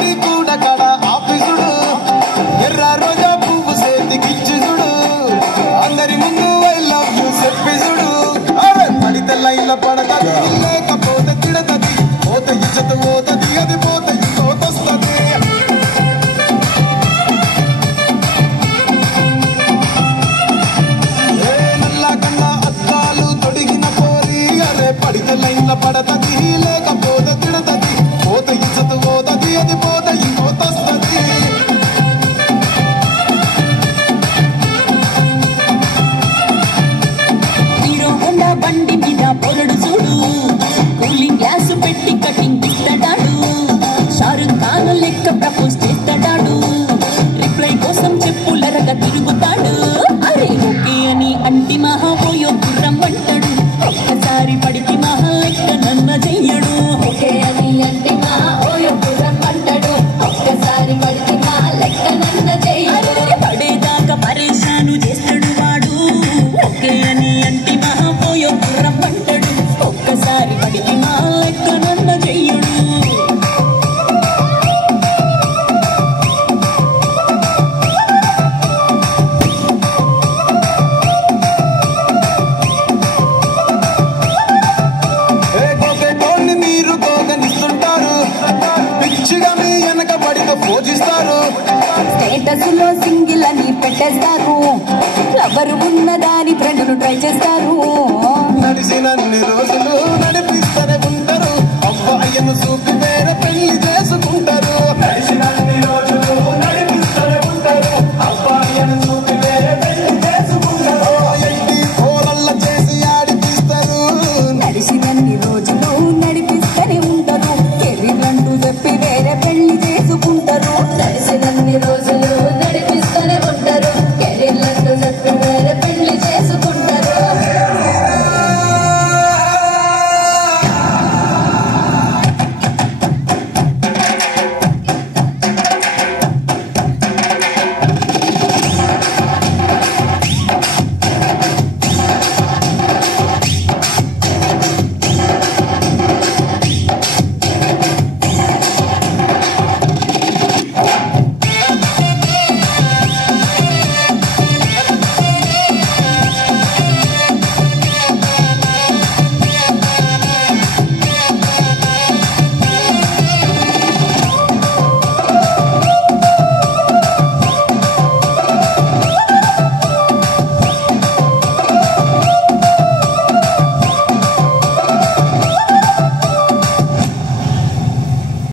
coffee కూడా కడ ఆఫీసుడు ఎర్ర రోజా పువ్వు సేతికిచ్చి చూడు అందరి ముందు ఐ లవ్ యూ చెప్పిసుడు పడితే లైన్ల పడతది లేకపోతే తిడతది పోత ఇచ్చత పోతది అది పోత ఇంకోతొస్తది నల్లా కన్నా అద్దాలు తొడిగిన పోరి అరే పడితే లైన్ల పడతది లేకపోతే తిడతది పోత ఇచ్చత పోతది అది పోత ఇంకోతొస్తది బండి మీద పొరడు చూడు కూలింగ్ గ్లాసు పెట్టి కటింగ్ ఇస్తాడాడు షారుఖ్ ఖాన్ లెక్క ప్రపోజ్ చేస్తాడాడు రిప్లై కోసం చెప్పులరగా తిరుగుతాడు అరే ఓకే అని అంటి మహాపోయో గుర్రం అంటాడు ఒక్కసారి పడితే మహా లెక్క నన్న చెయ్యడు ఓకే అని అంటి మహాపోయో గుర్రం అంటాడు ఒక్కసారి పడితే మహా లెక్క నన్న చెయ్యడు పడేదాకా పరేషాను చేస్తాడు వాడు ఓకే అని అంటి మహాపోయో గుర్రం అంటాడు ఒక్కసారి పడితే మహా లెక్క నన్న చెయ్యడు మీరు తోగనిస్తుంటారు పిచ్చిగా మీ వెనక పడితో పూజిస్తారు స్టేటస్ లో సింగిల్ అని పెట్టేస్తారు ఎవరు ఉన్నదాని ఫ్రెండ్ను ట్రై చేస్తారు నడిచినన్ని రోజులు నడిపిస్తూనే ఉంటారు అబ్బాయిను చూపి